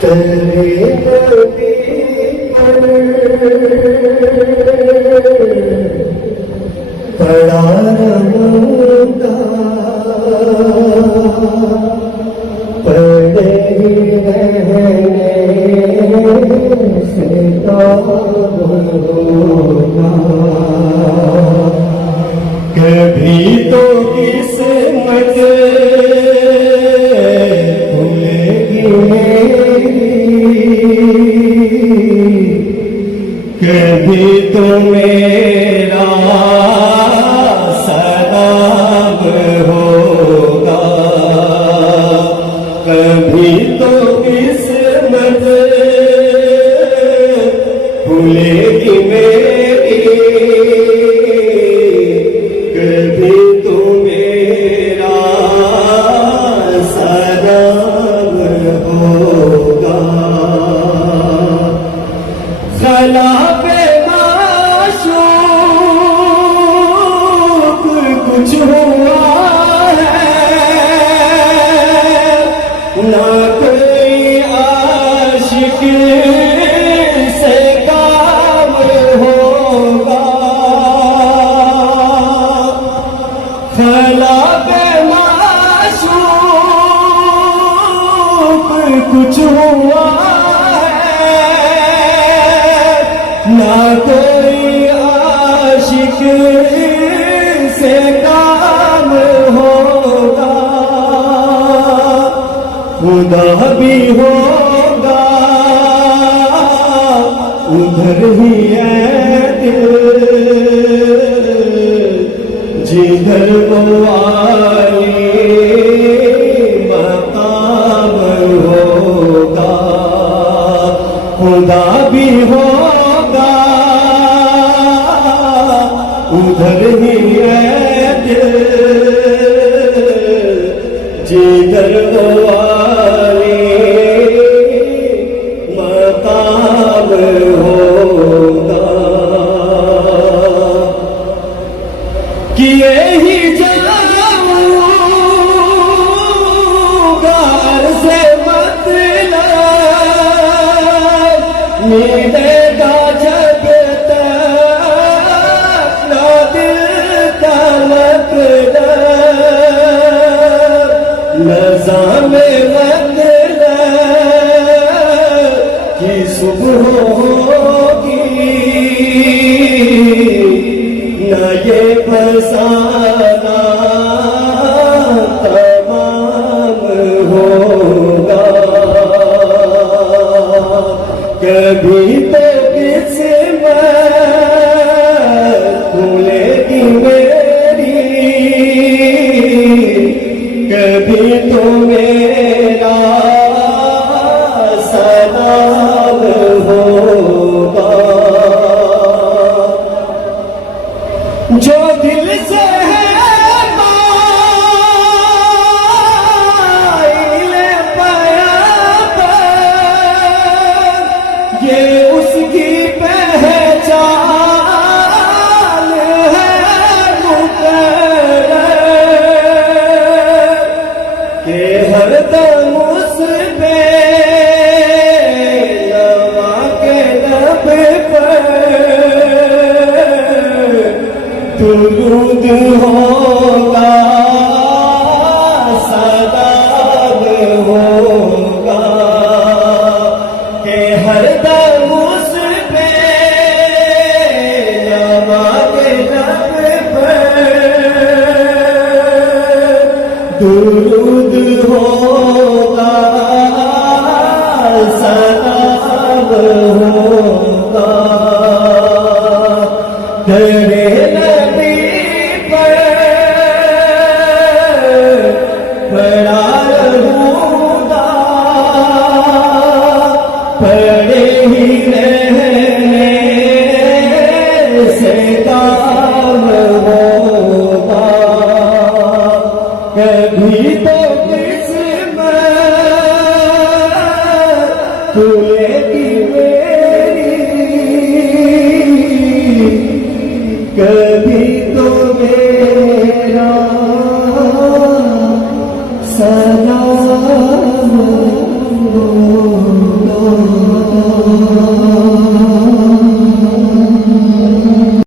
तेरे नबी पर बड़ा रमूंगा, पड़े ही रहने से होगा। कभी तो किस्मत खुलेगी मेरी, कभी तो मेरा सलाम होगा, कभी तो किस्मत खुलेगी मेरी, कभी तो मेरा सलाम होगा। खला पे माशूक कुछ हुआ है, ना कोई आशिक से काम होगा। खला पे माशूक कुछ हुआ है, ना कोई आशिक से काम होगा। खुदा भी होगा उधर ही है दिल, जिधर वो आए मकाम होगा। खुदा भी होगा उधर ही है दिल, जिधर वो आए मकाम होगा। किए ही जाऊंगा से मतलब मिलेगा जब तक ना दिल का मतलब, नज़ाम मतलब की सुबह होगी, न ये फसाना तमाम होगा। कभी तो किस्मत खुलेगी मेरी, कभी तो मेरा सलाम होगा। जो दिल से है माइल पयागर, ये उसकी पहचान है मुकर्रर, के हरदम उस पे लवा के लब पर दुरूद होगा, सलाम होगा। के हरदम उस पे लवा के लब पर दुरूद होगा, सलाम होगा। तेरे नबी पर बड़ा रहूंगा, पड़े ही रहने से काम होगा। कभी तो किस्मत